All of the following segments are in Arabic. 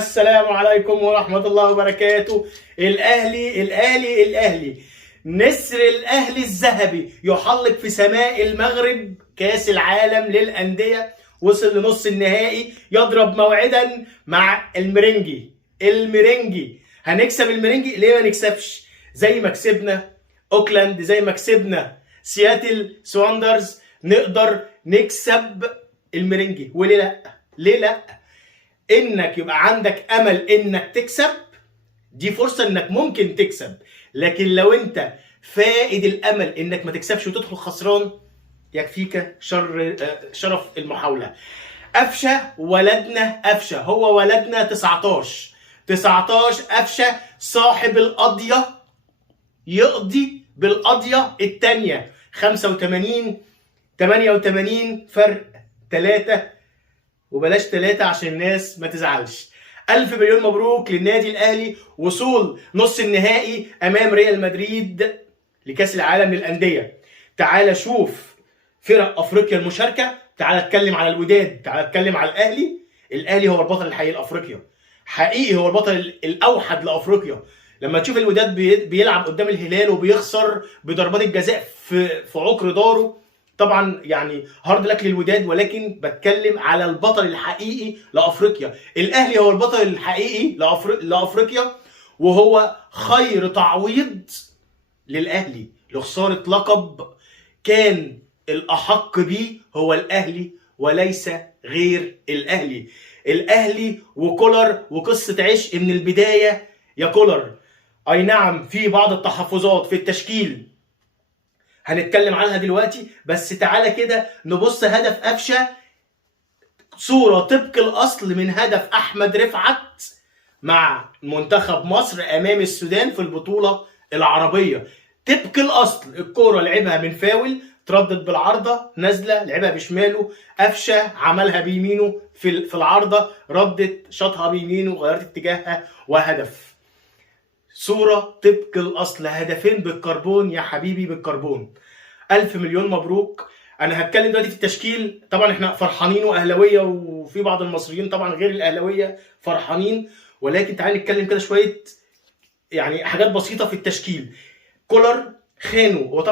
السلام عليكم ورحمة الله وبركاته. الأهلي نسر الأهلي الذهبي يحلق في سماء المغرب كأس العالم للأندية، وصل لنص النهائي، يضرب موعدا مع الميرينجي. هنكسب الميرينجي؟ ليه ما نكسبش؟ زي ما كسبنا اوكلاند، زي ما كسبنا سياتل سواندرز، نقدر نكسب الميرينجي. وليه لا؟ ليه لا؟ انك يبقى عندك امل انك تكسب، دي فرصه انك ممكن تكسب. لكن لو انت فائد الامل انك ما تكسبش وتدخل خسران، يكفيك شرف المحاوله. قفشه ولدنا، قفشه هو ولدنا 19 قفشه صاحب القضيه، يقضي بالقضيه الثانيه. 85 88 فرق 3، وبلاش 3 عشان الناس ما تزعلش. ألف مليون مبروك للنادي الأهلي، وصول نص النهائي أمام ريال مدريد لكأس العالم للأندية. تعال شوف فرق أفريقيا المشاركة، تعال اتكلم على الوداد، تعال اتكلم على الأهلي. الأهلي هو البطل الحقيقي لأفريقيا، حقيقي هو البطل الأوحد لأفريقيا. لما تشوف الوداد بيلعب قدام الهلال وبيخسر بضربات الجزاء في عقر داره، طبعا يعني هارد لك للوداد، ولكن بتكلم على البطل الحقيقي لافريقيا. الاهلي هو البطل الحقيقي لافريقيا، وهو خير تعويض للاهلي لخساره لقب كان الاحق بيه هو الاهلي وليس غير الاهلي. الاهلي وكولر وقصه عشق من البدايه يا كولر. اي نعم في بعض التحفظات في التشكيل هنتكلم عنها دلوقتي، بس تعالى كده نبص هدف قفشه، صورة طبق الأصل من هدف أحمد رفعت مع منتخب مصر أمام السودان في البطولة العربية. طبق الأصل، الكورة لعبها من فاول، تردد بالعارضة، نازلة لعبها بشماله، قفشه عملها بيمينه في العارضة، ردت شاطها بيمينه، غيرت اتجاهها وهدف. صورة طبق الأصل، هدفين بالكربون يا حبيبي، بالكربون. ألف مليون مبروك. أنا هتكلم دلوقتي في التشكيل، طبعا احنا فرحانين وأهلاوية، وفي بعض المصريين طبعا غير الأهلاوية فرحانين، ولكن تعالى نتكلم كده شوية يعني حاجات بسيطة في التشكيل. كولر خانوا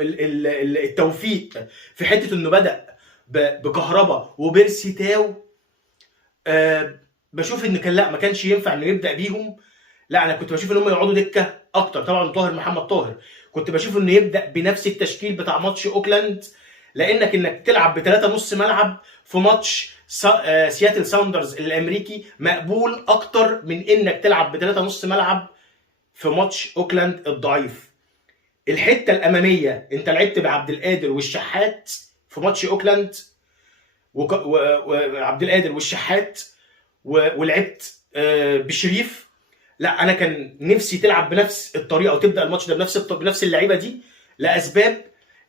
التوفيق في حتة إنه بدأ بكهربا وبيرسي تاو. بشوف إن كان لا، ما كانش ينفع إنه يبدأ بيهم. لا، انا كنت بشوف ان هم يقعدوا دكه اكتر. طبعا محمد طاهر كنت بشوف انه يبدا بنفس التشكيل بتاع ماتش اوكلاند، انك تلعب بثلاثه نص ملعب في ماتش سياتل ساوندرز الامريكي مقبول اكتر من انك تلعب بثلاثه نص ملعب في ماتش اوكلاند الضعيف. الحته الاماميه انت لعبت بعبد القادر والشحات في ماتش اوكلاند، وعبد القادر والشحات، ولعبت بشريف. لا، انا كان نفسي تلعب بنفس الطريقه وتبدا الماتش ده بنفس اللعيبه دي، لاسباب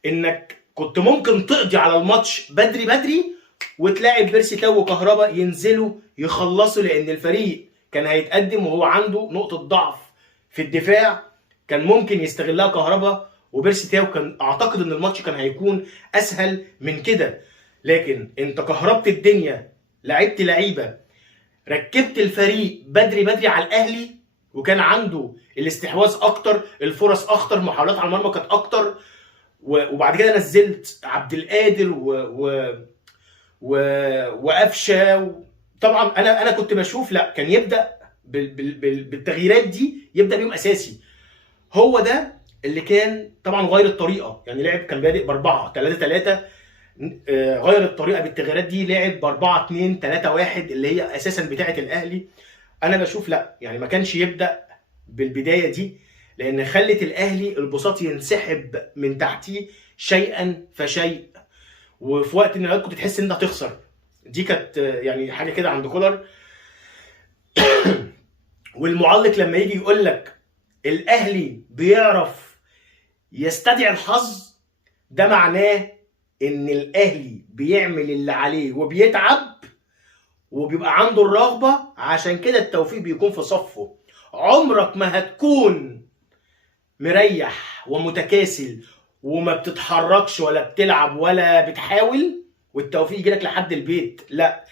انك كنت ممكن تقضي على الماتش بدري وتلاعب بيرسي تاو وكهربا ينزلوا يخلصوا، لان الفريق كان هيتقدم وهو عنده نقطه ضعف في الدفاع كان ممكن يستغلها كهربا وبيرسي تاو. كان اعتقد ان الماتش كان هيكون اسهل من كده، لكن انت كهربت الدنيا، لعبت لعيبه، ركبت الفريق بدري على الاهلي، وكان عنده الاستحواذ اكتر، الفرص اكتر، محاولات على المرمى كانت اكتر. وبعد كده نزلت عبد القادر وقفشه. طبعا انا كنت بشوف لا، كان يبدا بالتغييرات دي، يبدا بيهم اساسي. هو ده اللي كان طبعا غير الطريقه، يعني لعب كان بادئ ب 4-3-3، غير الطريقه بالتغييرات دي، لعب ب 4-2-3-1 اللي هي اساسا بتاعه الاهلي. انا بشوف لا، يعني ما كانش يبدا بالبدايه دي، لان خلت الاهلي البساط ينسحب من تحتيه شيئا فشيء، وفي وقت ان كنت تحس ان انت هتخسر. دي كانت يعني حاجه كده عند كولر. والمعلق لما يجي يقول لك الاهلي بيعرف يستدعي الحظ، ده معناه ان الاهلي بيعمل اللي عليه وبيتعب وبيبقى عنده الرغبه، عشان كده التوفيق بيكون في صفه. عمرك ما هتكون مريح ومتكاسل وما بتتحركش ولا بتلعب ولا بتحاول والتوفيق يجيلك لحد البيت. لا،